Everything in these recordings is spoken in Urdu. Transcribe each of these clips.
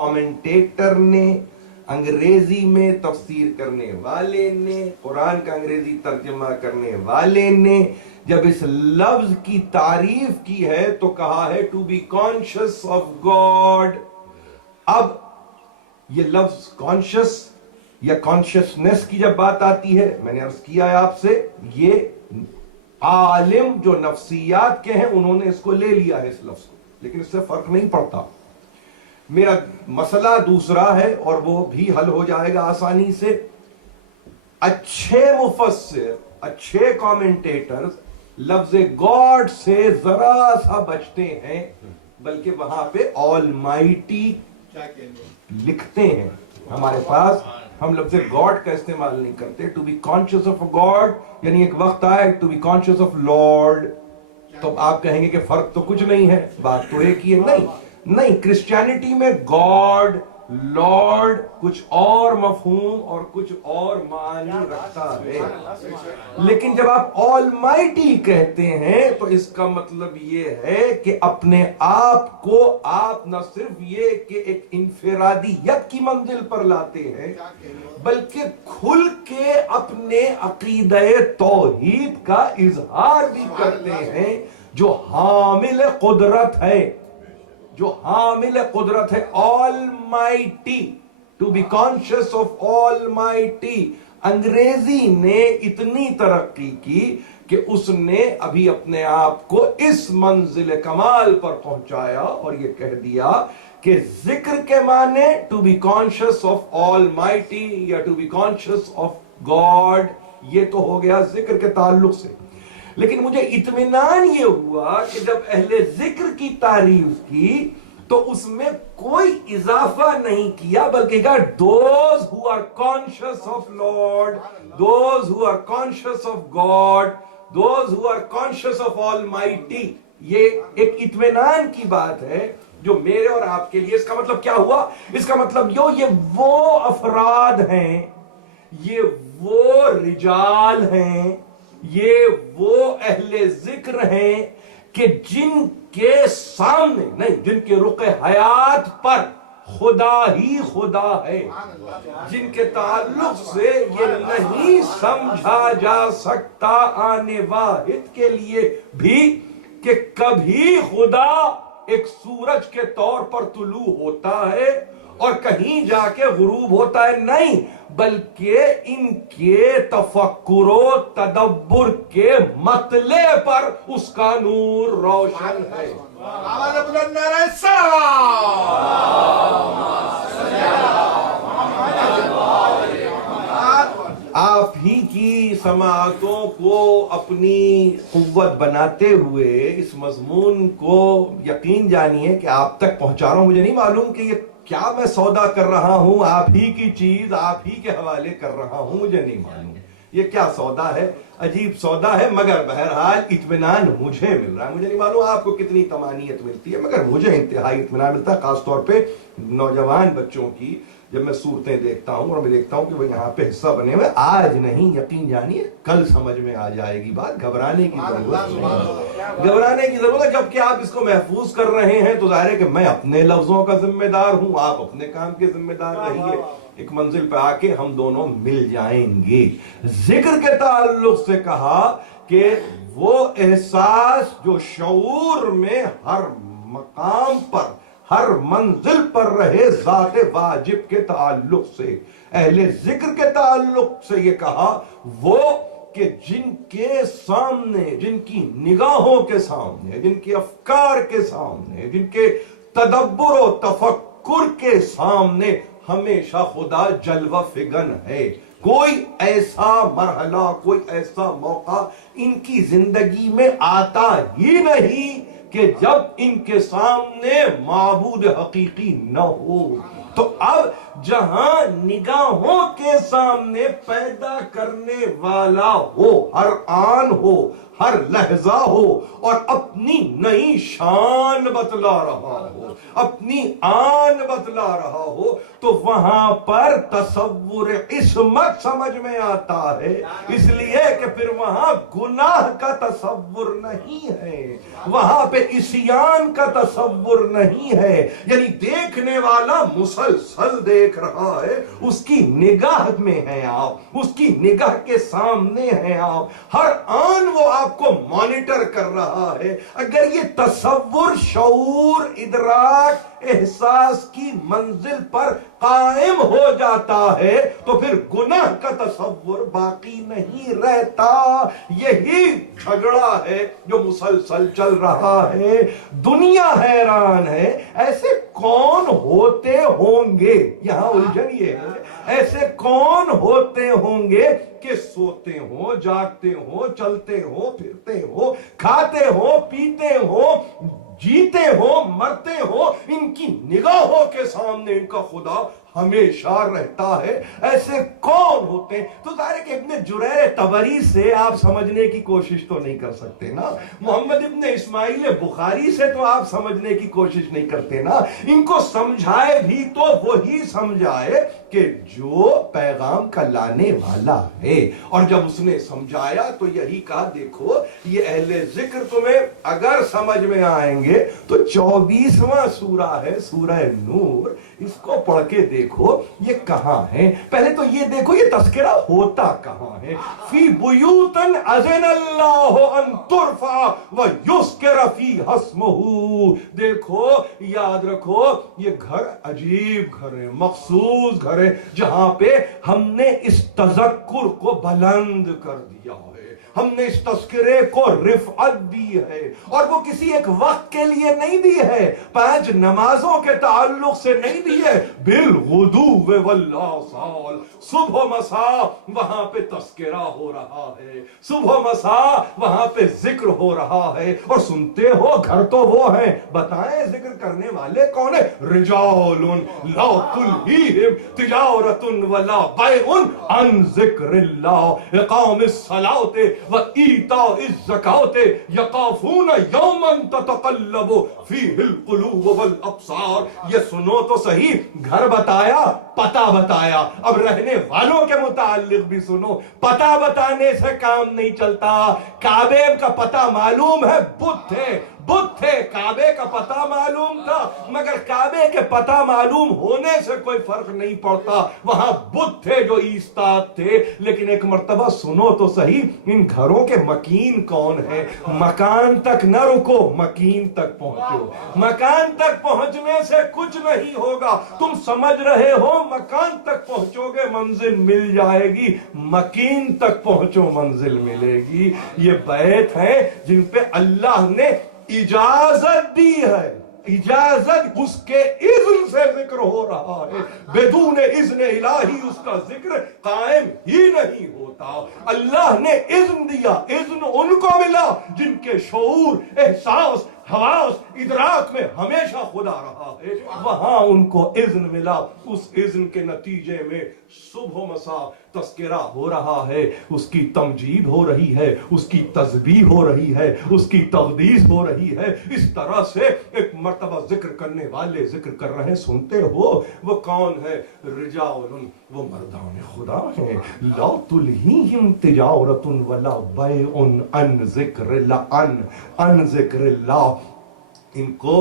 کامنٹیٹر نے، انگریزی میں تفسیر کرنے والے نے، قرآن کا انگریزی ترجمہ کرنے والے نے جب اس لفظ کی تعریف کی ہے تو کہا ہے to be conscious of God. اب یہ لفظ کانشیس یا کانشیسنس کی جب بات آتی ہے، میں نے عرض کیا ہے آپ سے، یہ عالم جو نفسیات کے ہیں انہوں نے اس کو لے لیا ہے اس لفظ کو، لیکن اس سے فرق نہیں پڑتا. میرا مسئلہ دوسرا ہے اور وہ بھی حل ہو جائے گا آسانی سے. اچھے مفسر، اچھے کامنٹیٹرز لفظ گاڈ سے ذرا سا بچتے ہیں، بلکہ وہاں پہ آل مائٹی لکھتے ہیں. ہمارے پاس ہم لفظ گاڈ کا استعمال نہیں کرتے. To be conscious of God یعنی ایک وقت آئے to be conscious of Lord. تو آپ کہیں گے کہ فرق تو کچھ نہیں ہے، بات تو ایک ہی ہے. نہیں، کرسچینٹی میں گاڈ، لارڈ کچھ اور مفہوم اور کچھ اور معنی رکھتا ہے. لیکن جب آپ آل مائٹی کہتے ہیں تو اس کا مطلب یہ ہے کہ اپنے آپ کو آپ نہ صرف یہ کہ ایک انفرادیت کی منزل پر لاتے ہیں، بلکہ کھل کے اپنے عقیدہ توحید کا اظہار بھی کرتے ہیں جو حامل قدرت ہے، جو حامل قدرت ہے. Almighty, to be conscious of almighty. انگریزی نے اتنی ترقی کی کہ اس نے ابھی اپنے آپ کو اس منزل کمال پر پہنچایا اور یہ کہہ دیا کہ ذکر کے معنی to be conscious of almighty یا to be conscious of God, یہ تو ہو گیا ذکر کے تعلق سے. لیکن مجھے اطمینان یہ ہوا کہ جب اہل ذکر کی تعریف کی تو اس میں کوئی اضافہ نہیں کیا، بلکہ کہا those who are conscious of Lord, those who are conscious of God, those who are conscious of Almighty. یہ ایک اطمینان کی بات ہے جو میرے اور آپ کے لیے. اس کا مطلب کیا ہوا؟ اس کا مطلب یہ وہ افراد ہیں، یہ وہ رجال ہیں، یہ وہ اہل ذکر ہیں کہ جن کے سامنے نہیں، جن کے رخ حیات پر خدا ہی خدا ہے، جن کے تعلق سے یہ نہیں سمجھا جا سکتا آنے واحد کے لیے بھی کہ کبھی خدا ایک سورج کے طور پر طلوع ہوتا ہے اور کہیں جا کے غروب ہوتا ہے. نہیں، بلکہ ان کے تفکر و تدبر کے مطلع پر اس کا نور روشن ہے. آپ ہی کی سماعتوں کو اپنی قوت بناتے ہوئے اس مضمون کو یقین جانیے کہ آپ تک پہنچا رہا ہوں. مجھے نہیں معلوم کہ یہ کیا میں سودا کر رہا ہوں، آپ ہی کی چیز آپ ہی کے حوالے کر رہا ہوں، مجھے نہیں معلوم یہ کیا سودا ہے. عجیب سودا ہے، مگر بہرحال اطمینان مجھے مل رہا ہے. مجھے نہیں معلوم آپ کو کتنی طمانینت ملتی ہے، مگر مجھے انتہائی اطمینان ملتا ہے، خاص طور پہ نوجوان بچوں کی. جب میں صورتیں دیکھتا ہوں اور میں دیکھتا ہوں کہ وہ یہاں پہ حصہ بنے ہوئے، آج نہیں، یقین جانیے کل سمجھ میں آ جائے گی بات. گھبرانے کی ضرورت نہیں، گھبرانے کی ضرورت ہے. جبکہ آپ اس کو محفوظ کر رہے ہیں تو ظاہر ہے کہ میں اپنے لفظوں کا ذمہ دار ہوں، آپ اپنے کام کے ذمہ دار رہیے. ایک منزل پہ آ کے ہم دونوں مل جائیں گے. ذکر کے تعلق سے کہا کہ وہ احساس جو شعور میں ہر مقام پر، ہر منزل پر رہے، ذات واجب کے تعلق سے، اہل ذکر کے تعلق سے یہ کہا وہ کہ جن کے سامنے، جن کی نگاہوں کے سامنے، جن کے افکار کے سامنے، جن کے تدبر و تفکر کے سامنے ہمیشہ خدا جلوہ فگن ہے. کوئی ایسا مرحلہ، کوئی ایسا موقع ان کی زندگی میں آتا ہی نہیں کہ جب ان کے سامنے معبود حقیقی نہ ہو. تو اب جہاں نگاہوں کے سامنے پیدا کرنے والا ہو، ہر آن ہو، ہر لحظہ ہو، اور اپنی نئی شان بتلا رہا ہو، اپنی آن بتلا رہا ہو، تو وہاں پر تصور عصمت سمجھ میں آتا ہے، اس لیے کہ پھر وہاں گناہ کا تصور نہیں ہے، وہاں پہ عصیان کا تصور نہیں ہے، یعنی دیکھنے والا مسلسل دیکھ رہا ہے، اس کی نگاہ میں ہے آپ، اس کی نگاہ کے سامنے ہیں آپ، ہر آن وہ آپ کو مانیٹر کر رہا ہے۔ اگر یہ تصور شعور، ادراک، احساس کی منزل پر قائم ہو جاتا ہے تو پھر گناہ کا تصور باقی نہیں رہتا۔ یہی جھگڑا ہے جو مسلسل چل رہا ہے۔ دنیا حیران ہے ایسے کون ہوتے ہوں گے، یہاں الجھن یہ ہے، ایسے کون ہوتے ہوں گے کہ سوتے ہوں، جاگتے ہوں، چلتے ہوں، پھرتے ہوں، کھاتے ہوں، پیتے ہوں، جیتے ہوں، مرتے ہوں، ان کی نگاہوں کے سامنے ان کا خدا ہمیشہ رہتا ہے۔ ایسے کون ہوتے ہیں؟ تو ظاہر کہ ابن جریر طبری سے آپ سمجھنے کی کوشش تو نہیں کر سکتے نا، محمد ابن اسماعیل بخاری سے تو آپ سمجھنے کی کوشش نہیں کرتے نا۔ ان کو سمجھائے بھی تو وہی سمجھائے کہ جو پیغام کا لانے والا ہے، اور جب اس نے سمجھایا تو یہی کہا دیکھو یہ اہل ذکر تمہیں اگر سمجھ میں آئیں گے تو 24واں سورہ ہے سورہ نور، اس کو پڑھ کے دیکھو یہ کہاں ہے۔ پہلے تو یہ دیکھو یہ تذکرہ ہوتا کہاں ہے، فی بیوتن اذن اللہ ان ترفع ویذکر فیہا اسمہ۔ دیکھو یاد رکھو یہ گھر عجیب گھر ہے، مخصوص گھر ہے، جہاں پہ ہم نے اس تذکر کو بلند کر دیا ہے، ہم نے اس تذکرے کو رفعت دی ہے، اور وہ کسی ایک وقت کے لیے نہیں دی ہے، 5 نمازوں کے تعلق سے نہیں دی ہے، بالغدو والآصال، صبح و مساء وہاں پہ تذکرہ ہو رہا ہے، صبح و مساء وہاں پہ ذکر ہو رہا ہے۔ اور سنتے ہو گھر تو وہ ہیں، بتائیں ذکر کرنے والے کون ہیں؟ رجال لا تلہیہم تجارت ولا بیع عن ذکر اللہ اقام الصلاۃ وایتاء الزکاۃ یخافون یوما تتقلب فیہ القلوب والابصار۔ یہ سنو تو صحیح، گھر بتایا، پتہ بتایا، اب رہنے والوں کے متعلق بھی سنو۔ پتہ بتانے سے کام نہیں چلتا، کعبے کا پتہ معلوم ہے، بت تھے، بت تھے، کعبے کا پتہ معلوم تھا، مگر کعبے کے پتہ معلوم ہونے سے کوئی فرق نہیں پڑتا، وہاں بت تھے جو ایستاد تھے۔ لیکن ایک مرتبہ سنو تو صحیح، ان گھروں کے مکین کون ہیں؟ مکان تک نہ رکو، مکین تک پہنچو۔ مکان تک پہنچنے سے کچھ نہیں ہوگا، تم سمجھ رہے ہو مکان تک پہنچو گے منزل مل جائے گی، مکین تک پہنچو منزل ملے گی۔ یہ بیت ہیں جن پہ اللہ نے اجازت دی ہے، اجازت، اس کے اذن سے ذکر ہو رہا ہے، بدون اذن الہی اس کا ذکر قائم ہی نہیں ہوتا۔ اللہ نے اذن دیا، اذن ان کو ملا جن کے شعور، احساس، حواس، ادراک میں ہمیشہ خدا رہا ہے، وہاں ان کو اذن ملا۔ اس اذن کے نتیجے میں صبح و مساء تذکرہ ہو رہا ہے، اس کی تمجید ہو رہی ہے، اس کی تسبیح ہو رہی ہے، اس کی تقدیس ہو رہی ہے۔ اس طرح سے ایک مرتبہ ذکر کرنے والے ذکر کر رہے ہیں، سنتے ہو وہ کون ہے؟ رجال، وہ مردان خدا ہیں، لا تلہیہم تجارت ولا بیع عن ذکر اللہ، عن ذکر اللہ۔ ان کو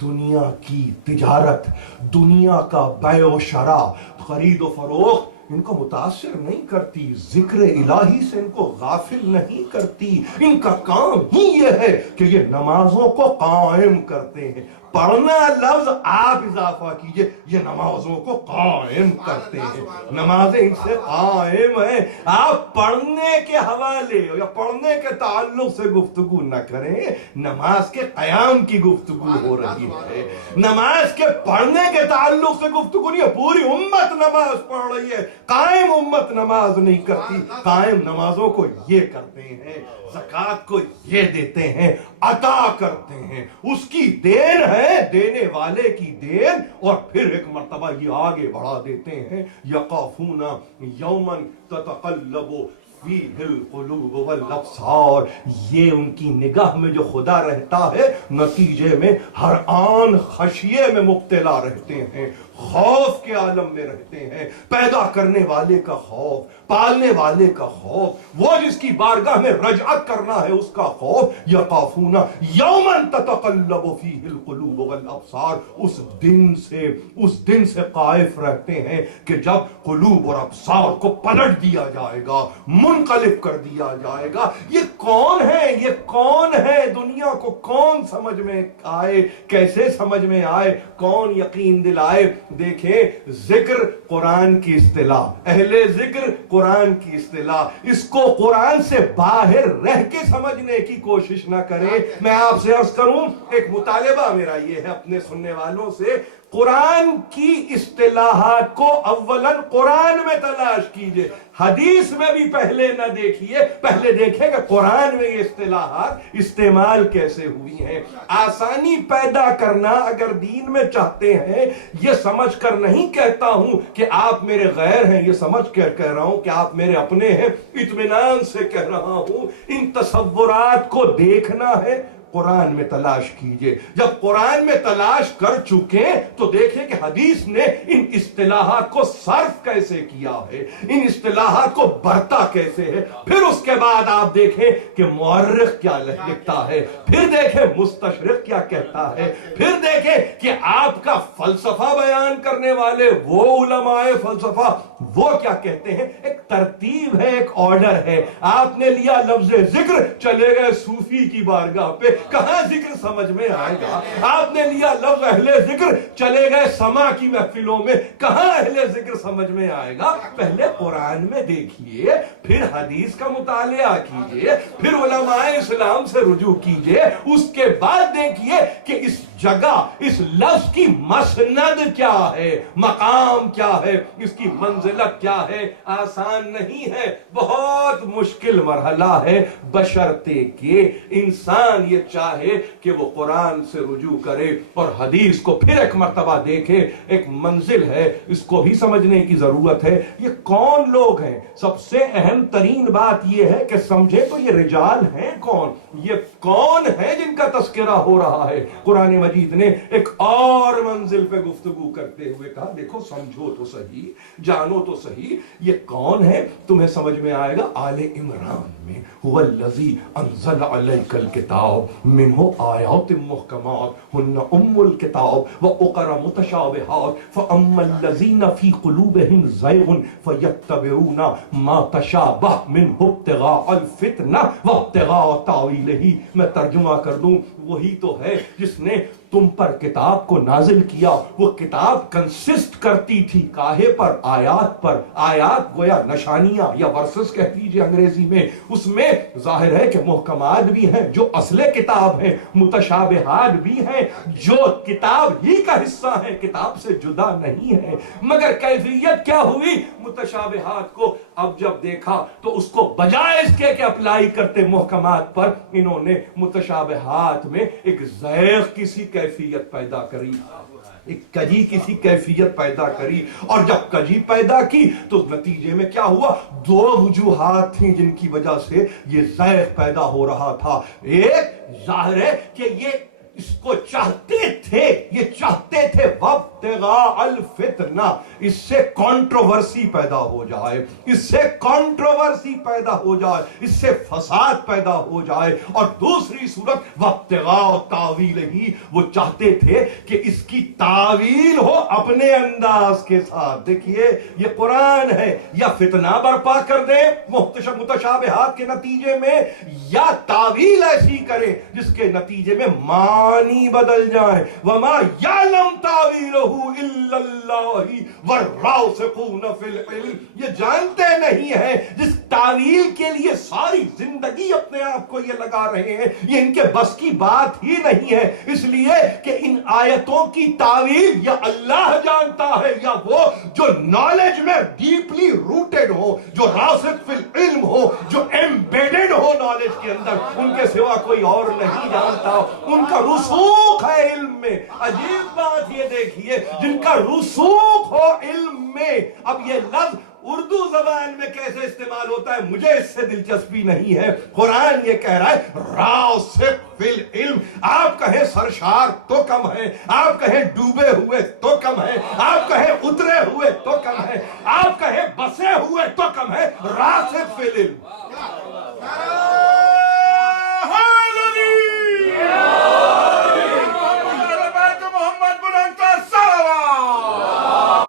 دنیا کی تجارت، دنیا کا بیع و شراء، خرید و فروخت ان کو متاثر نہیں کرتی، ذکر الہی سے ان کو غافل نہیں کرتی۔ ان کا کام ہی یہ ہے کہ یہ نمازوں کو قائم کرتے ہیں۔ پڑھنا لفظ آپ اضافہ کیجئے، یہ نمازوں کو قائم کرتے ہیں، نمازیں ان سے قائم ہیں۔ آپ پڑھنے کے حوالے یا پڑھنے کے تعلق سے گفتگو نہ کریں، نماز کے قیام کی گفتگو ہو رہی ہے، نماز کے پڑھنے کے تعلق سے گفتگو نہیں ہے۔ پوری امت نماز پڑھ رہی ہے، قائم امت نماز نہیں کرتی۔ قائم نمازوں کو یہ کرتے ہیں، زکوٰۃ کو یہ دیتے ہیں، عطا کرتے ہیں، اس کی دین ہے، دینے والے کی دین، اور پھر ایک مرتبہ یہ آگے بڑھا دیتے ہیں، یخافون یوما تتقلب فیہ القلوب والابصار۔ یہ ان کی نگاہ میں جو خدا رہتا ہے، نتیجے میں ہر آن خشیے میں مبتلا رہتے ہیں، خوف کے عالم میں رہتے ہیں. پیدا کرنے والے کا خوف, پالنے والے کا خوف, وہ جس کی بارگاہ میں رجعت کرنا ہے اس کا خوف. یخافون یوما تتقلب فیہ القلوب والابصار, اس دن سے خائف رہتے ہیں کہ جب قلوب اور ابصار کو پلٹ دیا جائے گا, منقلب کر دیا جائے گا. یہ کون ہے, یہ کون ہے, دنیا کو کون سمجھ میں آئے, کیسے سمجھ میں آئے, کون یقین دلائے. دیکھیں, ذکر قرآن کی اصطلاح, اہل ذکر قرآن کی اصطلاح, اس کو قرآن سے باہر رہ کے سمجھنے کی کوشش نہ کریں. میں آپ سے عرض کروں, ایک مطالبہ میرا یہ ہے اپنے سننے والوں سے, قرآن کی اصطلاحات کو اولاً قرآن میں تلاش کیجئے, حدیث میں بھی پہلے نہ دیکھیے, پہلے دیکھیں کہ قرآن میں یہ اصطلاحات استعمال کیسے ہوئی ہیں. آسانی پیدا کرنا اگر دین میں چاہتے ہیں, یہ سمجھ کر نہیں کہتا ہوں کہ آپ میرے غیر ہیں, یہ سمجھ کر کہہ رہا ہوں کہ آپ میرے اپنے ہیں, اطمینان سے کہہ رہا ہوں. ان تصورات کو دیکھنا ہے, قرآن میں تلاش کیجئے. جب قرآن میں تلاش کر چکے تو دیکھیں کہ حدیث نے ان اصطلاحات کو صرف کیسے کیا ہے, ان اصطلاحات کو برتا کیسے ہے. پھر اس کے بعد آپ دیکھیں کہ مورخ کیا لکھتا ہے, پھر دیکھیں مستشرق کیا کہتا ہے, پھر دیکھیں کہ آپ کا فلسفہ بیان کرنے والے وہ علماء فلسفہ وہ کیا کہتے ہیں. ایک ترتیب ہے, ایک آرڈر ہے. آپ نے لیا لفظ ذکر, چلے گئے صوفی کی بارگاہ پہ, کہاں ذکر سمجھ میں آئے گا. آپ نے لیا لفظ اہل ذکر, چلے گئے سما کی محفلوں میں, کہاں اہل ذکر سمجھ میں آئے گا. پہلے قرآن میں دیکھیے, پھر حدیث کا مطالعہ کیجئے, پھر علماء اسلام سے رجوع کیجئے, اس کے بعد دیکھیے کہ اس جگہ اس لفظ کی مسند کیا ہے, مقام کیا ہے, اس کی منزلت کیا ہے. آسان نہیں ہے, بہت مشکل مرحلہ ہے, بشرطے کہ انسان یہ چاہے کہ وہ قرآن سے رجوع کرے اور حدیث کو پھر ایک مرتبہ دیکھے. ایک منزل ہے, اس کو بھی سمجھنے کی ضرورت ہے. یہ کون لوگ ہیں؟ سب سے اہم ترین بات یہ ہے کہ سمجھے تو یہ رجال ہیں کون, یہ کون ہے جن کا تذکرہ ہو رہا ہے. قرآن مجید نے ایک اور منزل پہ گفتگو کرتے ہوئے کہا, دیکھو سمجھو تو صحیح, جانو تو صحیح, یہ کون ہے. تمہیں سمجھ میں آئے گا. آل عمران میں هو الذی انزل علیک الکتاب منہ آیات محکمات ہن ام الکتاب واخر متشابہات فاما الذین فی قلوبہم زیغ فیتبعون ما تشابہ منہ ابتغاء الفتنہ وابتغاء تاویلہ. میں ترجمہ کر دوں, وہی تو ہے جس نے تم پر کتاب کو نازل کیا. وہ کتاب کنسسٹ کرتی تھی کاہے پر, آیات پر. آیات گویا نشانیاں یا ورسز کہہ دیجئے انگریزی میں. اس میں ظاہر ہے کہ محکمات بھی ہیں جو اصل کتاب ہیں, متشابہات بھی ہیں جو کتاب ہی کا حصہ ہیں, کتاب سے جدا نہیں ہے. مگر کیفیت کیا ہوئی, متشابہات کو اب جب دیکھا تو اس کو بجائے اس کے کہ اپلائی کرتے محکمات پر, انہوں نے متشابہات میں ایک زیغ کسی کیفیت پیدا کری, ایک کجی کسی کیفیت پیدا کری. اور جب کجی پیدا کی تو نتیجے میں کیا ہوا, دو وجوہات تھیں جن کی وجہ سے یہ زیغ پیدا ہو رہا تھا. ایک ظاہر ہے کہ یہ اس کو چاہتے تھے, یہ چاہتے تھے وابتغاء الفتنہ, اس سے کنٹروورسی پیدا ہو جائے, اس سے کنٹروورسی پیدا ہو جائے, اس سے فساد پیدا ہو جائے. اور دوسری صورت وابتغاء تاویلہ, وہ چاہتے تھے کہ اس کی تعویل ہو اپنے انداز کے ساتھ. دیکھیے یہ قرآن ہے, یا فتنہ برپا کر دیں متشابہات کے نتیجے میں, یا تعویل ایسی کریں جس کے نتیجے میں معنی بدل جائیں. وما یعلم تعویلہ الا اللہ والراسخون فی العلم, یہ جانتے نہیں ہیں جس تعویل کے لیے ساری زندگی اپنے آپ کو یہ لگا رہے ہیں, یہ ان کے بس کی بات ہی نہیں ہے. اس لیے کہ ان آیتوں کی تعویل یا اللہ جانتا ہے, یا وہ جو نالج میں ڈیپلی روٹڈ ہو, جو راسخ فی العلم ہو, جو ایمبیڈڈ ہو نالج کے اندر, ان کے سوا کوئی اور نہیں جانتا. ان کا رسوخ ہے علم میں. عجیب بات یہ دیکھیے, جن کا رسوخ ہو علم میں. اب یہ لفظ اردو زبان میں کیسے استعمال ہوتا ہے مجھے اس سے دلچسپی نہیں ہے. قرآن یہ کہہ رہا ہے راسخ فی العلم. آپ کہیں سرشار تو کم ہے, آپ کہیں ڈوبے ہوئے تو کم ہے, آپ کہیں اترے ہوئے تو کم ہے, آپ کہیں بسے ہوئے تو کم ہے. راسخ فی العلم.